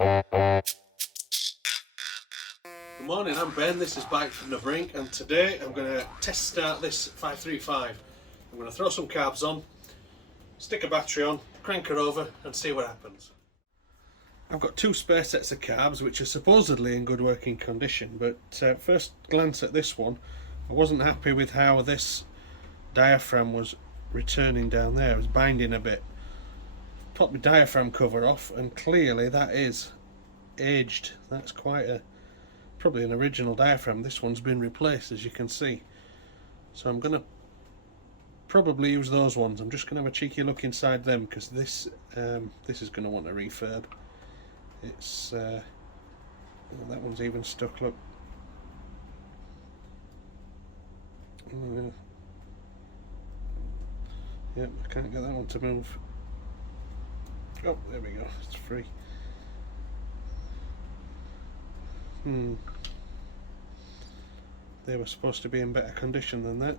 Good morning, I'm Ben, this is Bike from the Brink, and today I'm going to test start this 535. I'm going to throw some carbs on, stick a battery on, crank her over and see what happens. I've got two spare sets of carbs which are supposedly in good working condition, but first glance at this one, I wasn't happy with how this diaphragm was returning down there. It was binding a bit. Put my diaphragm cover off and clearly that is aged. That's probably an original diaphragm. This one's been replaced, as you can see. So I'm going to probably use those ones. I'm just going to have a cheeky look inside them because this is going to want a refurb. It's oh, that one's even stuck. Look. Yep, I can't get that one to move. Oh, there we go. It's free. They were supposed to be in better condition than that.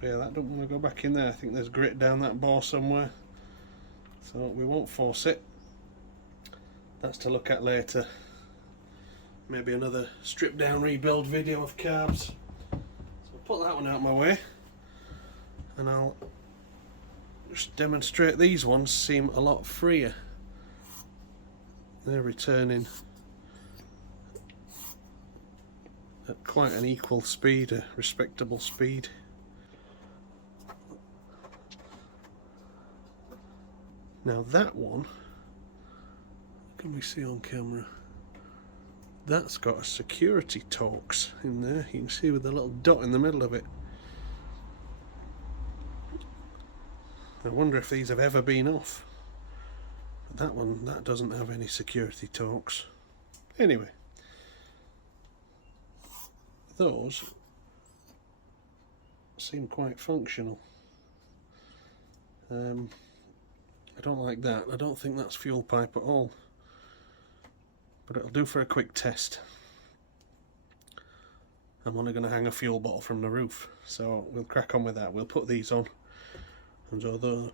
But yeah, that don't want to go back in there. I think there's grit down that bore somewhere, so we won't force it. That's to look at later. Maybe another strip down rebuild video of carbs. So I'll put that one out of my way and I'll just demonstrate. These ones seem a lot freer. They're returning at quite an equal speed, a respectable speed. Now that one, can we see on camera? That's got a security Torx in there. You can see with the little dot in the middle of it. I wonder if these have ever been off. But that one, that doesn't have any security Torx. Anyway, those seem quite functional. I don't like that. I don't think that's fuel pipe at all. But it'll do for a quick test. I'm only going to hang a fuel bottle from the roof, so we'll crack on with that. We'll put these on, and so those,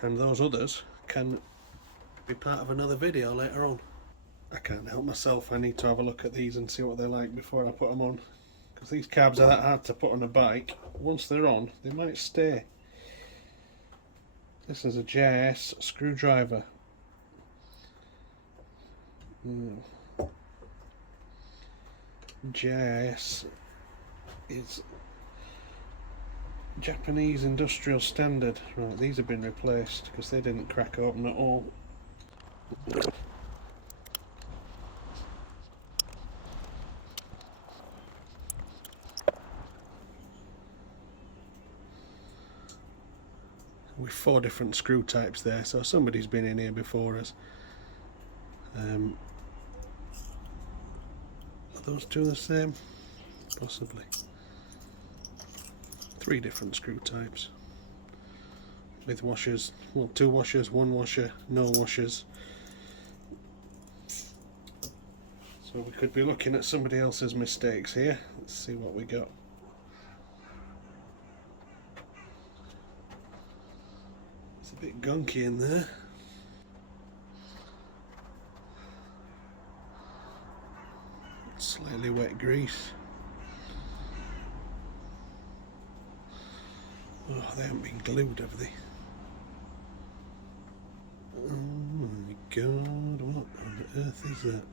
and those others can be part of another video later on. I can't help myself. I need to have a look at these and see what they're like before I put them on, because these carbs are that hard to put on a bike. Once they're on, they might stay. This is a JS screwdriver. JIS is Japanese industrial standard. Right, these have been replaced because they didn't crack open at all. With 4 different screw types there, so somebody's been in here before us. Are those two the same? Possibly. 3 different screw types with washers. Well, 2 washers, 1 washer, no washers. So we could be looking at somebody else's mistakes here. Let's see what we got. It's a bit gunky in there. Slightly wet grease. Oh, they haven't been glued, have they? Oh my god, what on earth is that?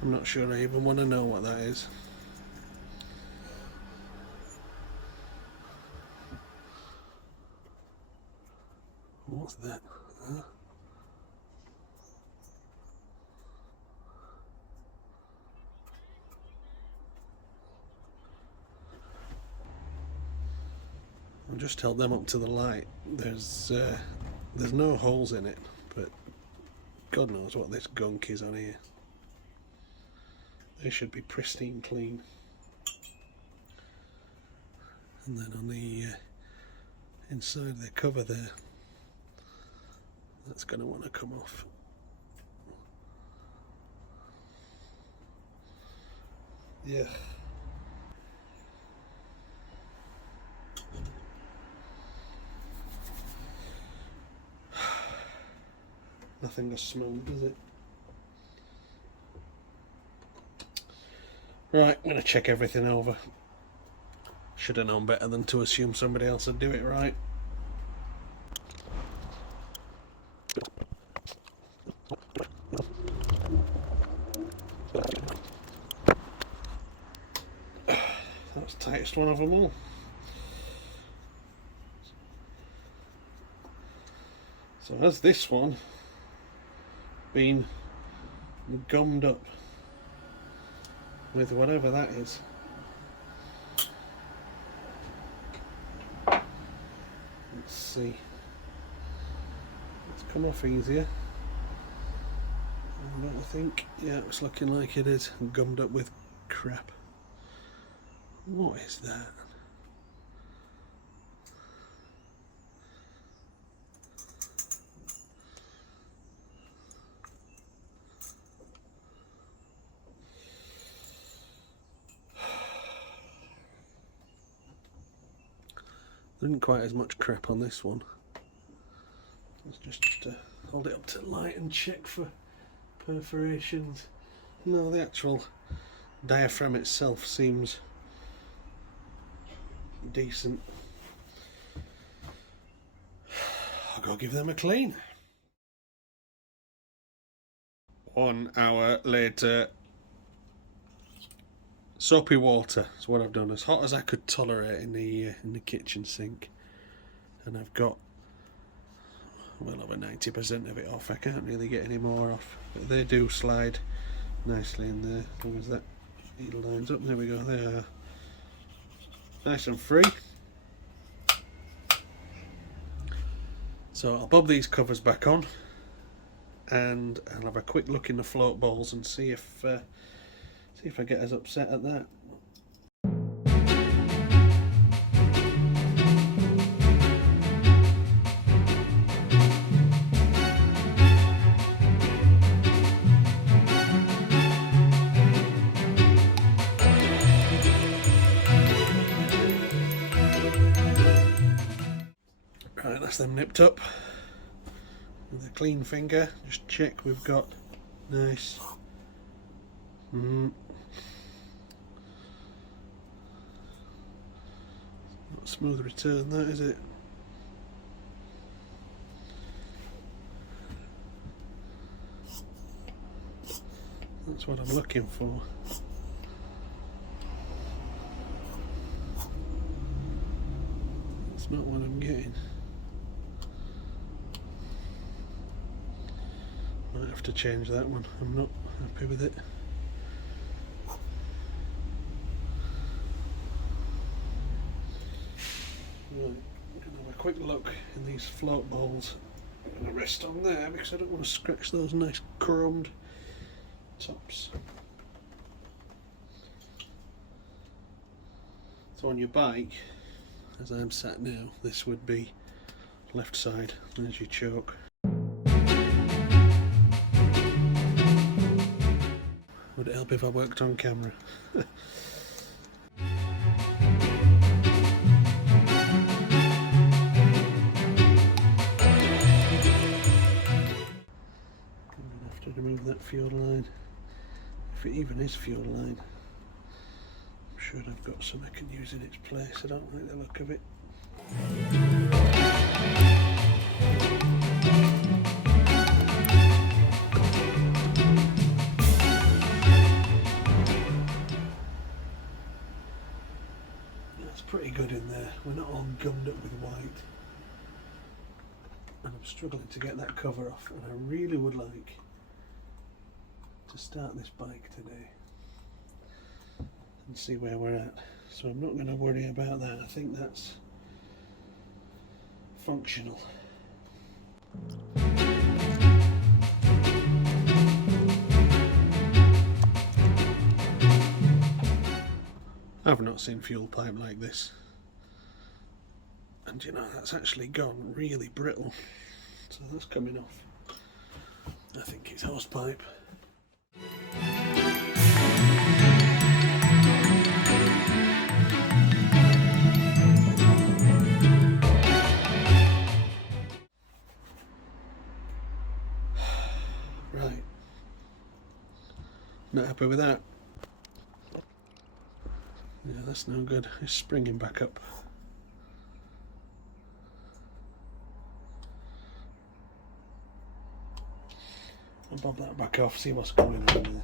I'm not sure I even want to know what that is. What's that? Huh? I'll just held them up to the light. There's no holes in it, but God knows what this gunk is on here. They should be pristine clean. And then on the inside the cover there, that's going to want to come off. Yeah. Nothing goes smooth, does it? Right, I'm going to check everything over. Should have known better than to assume somebody else would do it right. That's the tightest one of them all. So has this one been gummed up with whatever that is? Let's see. It's come off easier. But I think, yeah, it's looking like it is gummed up with crap. What is that? There isn't quite as much crap on this one. Let's just hold it up to light and check for perforations. No, the actual diaphragm itself seems decent. I'll go give them a clean. 1 hour later. Soapy water is what I've done, as hot as I could tolerate in the kitchen sink, and I've got well over 90% of it off. I can't really get any more off, but they do slide nicely in there as long as that needle lines up. There we go, they are nice and free. So I'll bob these covers back on and I'll have a quick look in the float bowls and see if I get as upset at that. Right, that's them nipped up with a clean finger. Just check we've got nice. Not a smooth return, that is it? That's what I'm looking for. That's not what I'm getting. Might have to change that one. I'm not happy with it. Right, I'm going to have a quick look in these float bowls. I'm going to rest on there because I don't want to scratch those nice chromed tops. So on your bike, as I'm sat now, this would be left side. There's your choke. Would it help if I worked on camera? Remove that fuel line, if it even is fuel line. I'm sure I've got some I can use in its place. I don't like the look of it. That's pretty good in there. We're not all gummed up with white. And I'm struggling to get that cover off, and I really would like to start this bike today and see where we're at. So I'm not going to worry about that. I think that's functional. I've not seen fuel pipe like this, and you know, that's actually gone really brittle, so that's coming off. I think it's hose pipe. Right. Not happy with that. Yeah, that's no good. It's springing back up. I'll bob that back off, see what's going on there.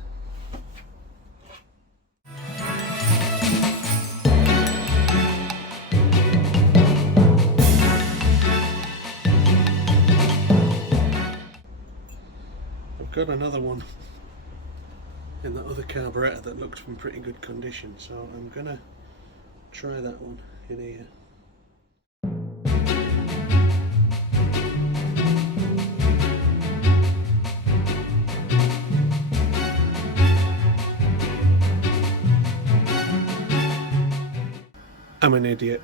I've got another one in that other carburetor that looked in pretty good condition, so I'm gonna try that one in here. I'm an idiot.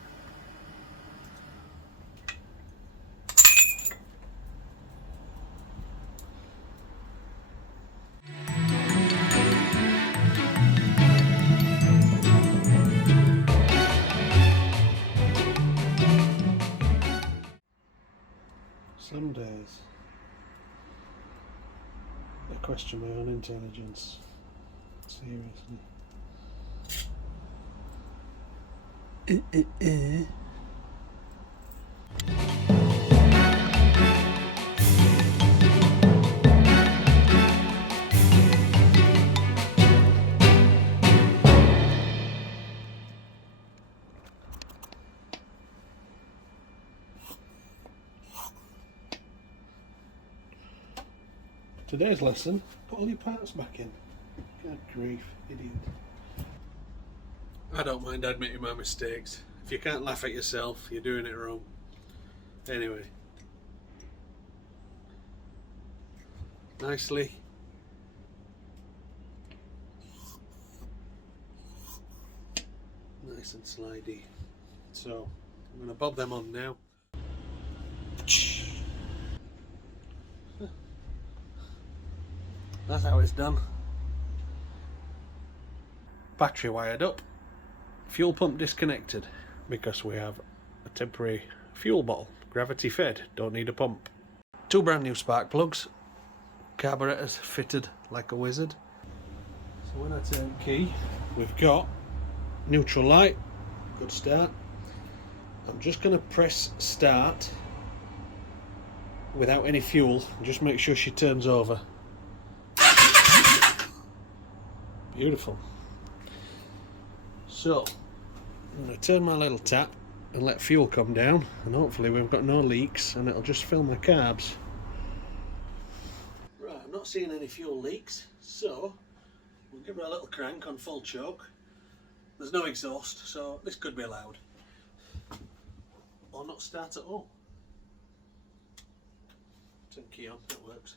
Some days I question my own intelligence. Seriously. Today's lesson, put all your parts back in. Good grief, idiot. I don't mind admitting my mistakes. If you can't laugh at yourself, you're doing it wrong. Anyway. Nicely. Nice and slidey. So, I'm going to bob them on now. That's how it's done. Battery wired up. Fuel pump disconnected because we have a temporary fuel bottle. Gravity fed, don't need a pump. 2 brand new spark plugs. Carburetors fitted like a wizard. So when I turn key, we've got neutral light. Good start. I'm just going to press start without any fuel. Just make sure she turns over. Beautiful. So, I'm going to turn my little tap and let fuel come down, and hopefully we've got no leaks and it'll just fill my carbs. Right, I'm not seeing any fuel leaks, so we'll give her a little crank on full choke. There's no exhaust, so this could be allowed. Or not start at all. Turn key on, that works.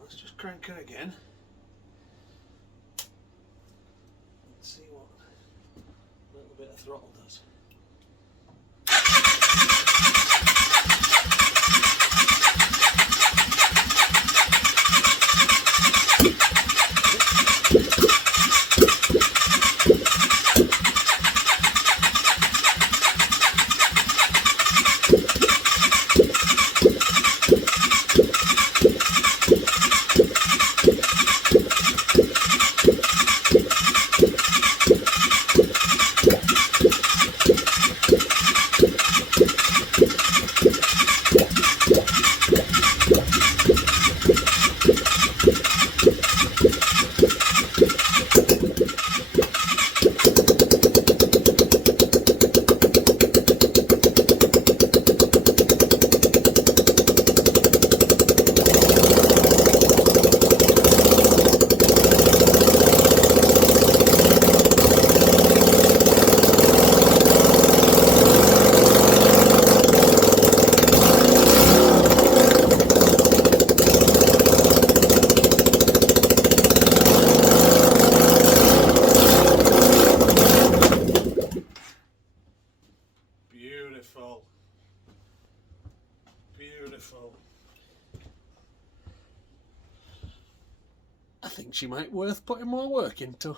Let's just crank her again. Let's see what a little bit of throttle does. beautiful. I think she might be worth putting more work into.